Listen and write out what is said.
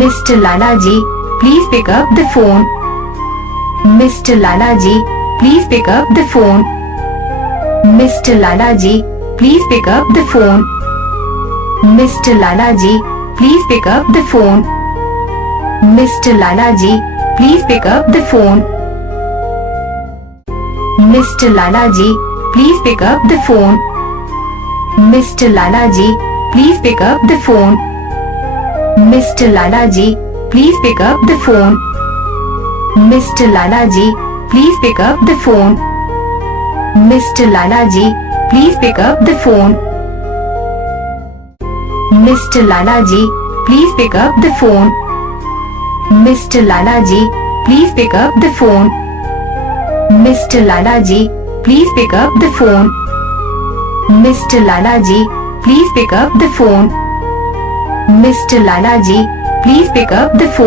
Mr. Lala ji, please pick up the phone. Mr. Lala ji, please pick up the phone. Mr. Lala ji, please pick up the phone. Mr. Lala ji, please pick up the phone. Mr. Lala ji, please pick up the phone. Mr. Lala ji, please pick up the phone. Mr. Lala ji, please pick up the phone. Mr. Lala ji, please pick up the phone. Mr. Lala ji, please pick up the phone. Mr. Lala ji, please pick up the phone. Mr. Lala ji, please pick up the phone. Mr. Lala ji, please pick up the phone. Mr. Lala ji, please pick up the phone. Mr. Lala ji, please pick up the phone. Mr. Lala ji, please pick up the phone.